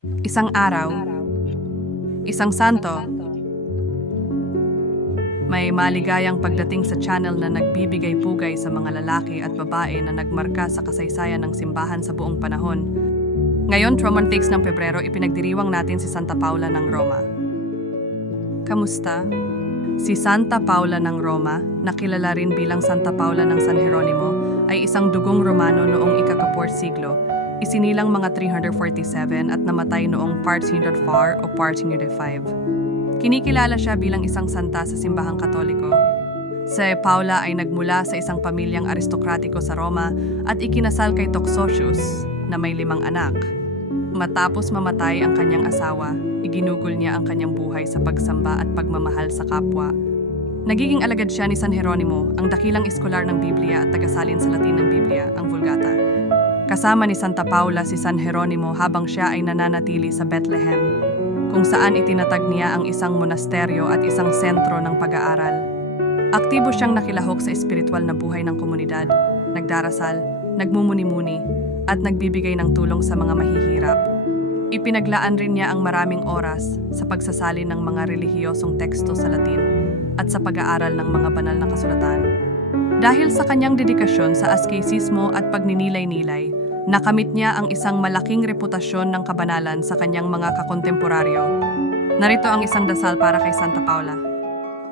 Isang araw, isang santo, may maligayang pagdating sa channel na nagbibigay pugay sa mga lalaki at babae na nagmarka sa kasaysayan ng simbahan sa buong panahon. Ngayon, Roman Takes ng Pebrero, ipinagdiriwang natin si Santa Paula ng Roma. Kamusta? Si Santa Paula ng Roma, nakilala rin bilang Santa Paula ng San Jeronimo, ay isang dugong Romano noong ikakaport siglo. Isinilang mga 347 at namatay noong 404 o 405. Kinikilala siya bilang isang santa sa simbahang katoliko. Si Paula ay nagmula sa isang pamilyang aristokratiko sa Roma at ikinasal kay Toxotius na may limang anak. Matapos mamatay ang kanyang asawa, iginugol niya ang kanyang buhay sa pagsamba at pagmamahal sa kapwa. Nagiging alagad siya ni San Jeronimo, ang dakilang eskolar ng Biblia at tagasalin sa Latin ng Biblia, ang Vulgata. Kasama ni Santa Paula si San Jeronimo habang siya ay nananatili sa Bethlehem, kung saan itinatag niya ang isang monasteryo at isang sentro ng pag-aaral. Aktibo siyang nakilahok sa espiritual na buhay ng komunidad, nagdarasal, nagmumuni-muni, at nagbibigay ng tulong sa mga mahihirap. Ipinaglaan rin niya ang maraming oras sa pagsasalin ng mga relihiyosong teksto sa Latin at sa pag-aaral ng mga banal na kasulatan. Dahil sa kanyang dedikasyon sa askesismo at pagninilay-nilay, nakamit niya ang isang malaking reputasyon ng kabanalan sa kanyang mga kakontemporaryo. Narito ang isang dasal para kay Santa Paula.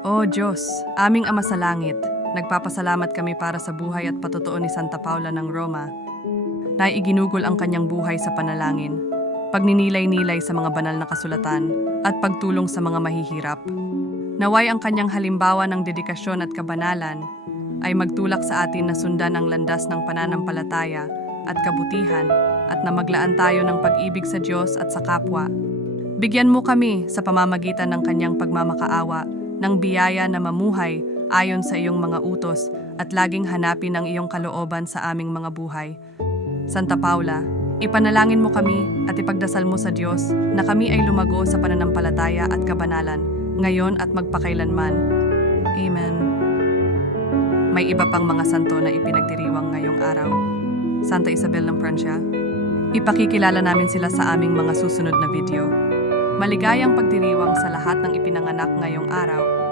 O Diyos, aming Ama sa Langit, nagpapasalamat kami para sa buhay at patutuo ni Santa Paula ng Roma na iginugol ang kanyang buhay sa panalangin, pagninilay-nilay sa mga banal na kasulatan, at pagtulong sa mga mahihirap. Naway ang kanyang halimbawa ng dedikasyon at kabanalan ay magtulak sa atin na sundan ang landas ng pananampalataya at kabutihan at na maglaan tayo ng pag-ibig sa Diyos at sa kapwa. Bigyan mo kami sa pamamagitan ng kanyang pagmamakaawa ng biyaya na mamuhay ayon sa iyong mga utos at laging hanapin ang iyong kalooban sa aming mga buhay. Santa Paula, ipanalangin mo kami at ipagdasal mo sa Diyos na kami ay lumago sa pananampalataya at kabanalan, ngayon at magpakailanman. Amen. May iba pang mga santo na ipinagdiriwang ngayong araw. Santa Isabel ng Pransya. Ipakikilala namin sila sa aming mga susunod na video. Maligayang pagdiriwang sa lahat ng ipinanganak ngayong araw